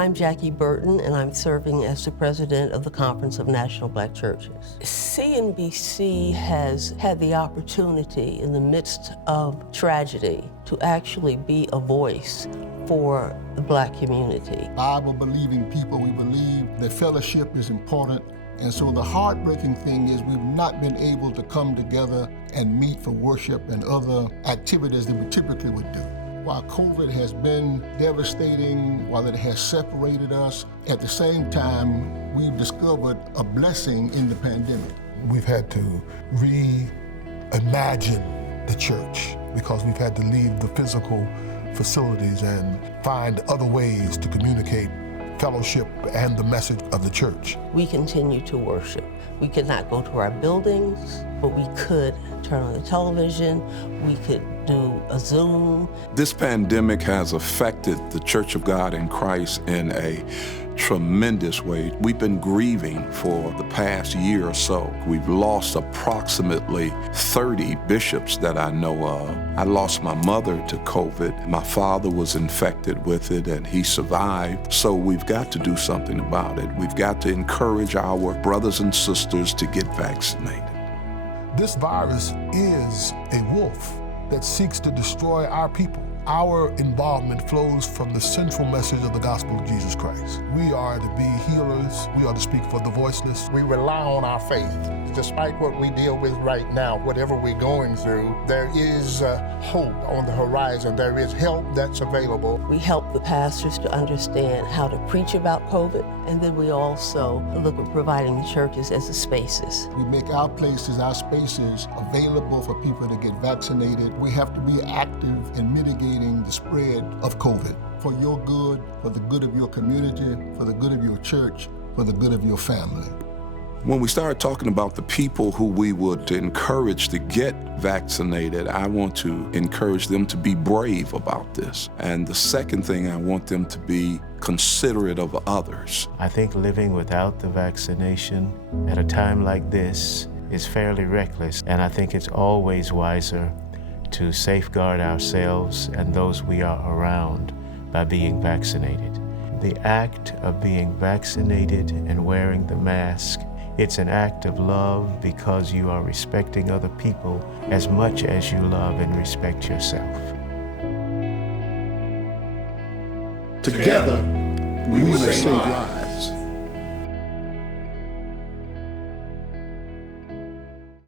I'm Jackie Burton, and I'm serving as the president of the Conference of National Black Churches. CNBC has had the opportunity in the midst of tragedy to actually be a voice for the Black community. Bible-believing people, we believe that fellowship is important. And so the heartbreaking thing is we've not been able to come together and meet for worship and other activities that we typically would do. While COVID has been devastating, while it has separated us, at the same time, we've discovered a blessing in the pandemic. We've had to reimagine the church because we've had to leave the physical facilities and find other ways to communicate fellowship and the message of the church. We continue to worship. We could not go to our buildings, but we could turn on the television, we could do a Zoom. This pandemic has affected the Church of God in Christ in a tremendous way. We've been grieving for the past year or so. We've lost approximately 30 bishops that I know of. I lost my mother to COVID. My father was infected with it and he survived. So we've got to do something about it. We've got to encourage our brothers and sisters to get vaccinated. This virus is a wolf that seeks to destroy our people. Our involvement flows from the central message of the gospel of Jesus Christ. We are to be healers. We are to speak for the voiceless. We rely on our faith. Despite what we deal with right now, whatever we're going through, there is hope on the horizon. There is help that's available. We help the pastors to understand how to preach about COVID, and then we also look at providing the churches as the spaces. We make our places, our spaces available for people to get vaccinated. We have to be active in mitigating the spread of COVID for your good, for the good of your community, for the good of your church, for the good of your family. When we started talking about the people who we would encourage to get vaccinated, I want to encourage them to be brave about this. And the second thing, I want them to be considerate of others. I think living without the vaccination at a time like this is fairly reckless, and I think it's always wiser to safeguard ourselves and those we are around by being vaccinated. The act of being vaccinated and wearing the mask, it's an act of love because you are respecting other people as much as you love and respect yourself. Together, we will save lives.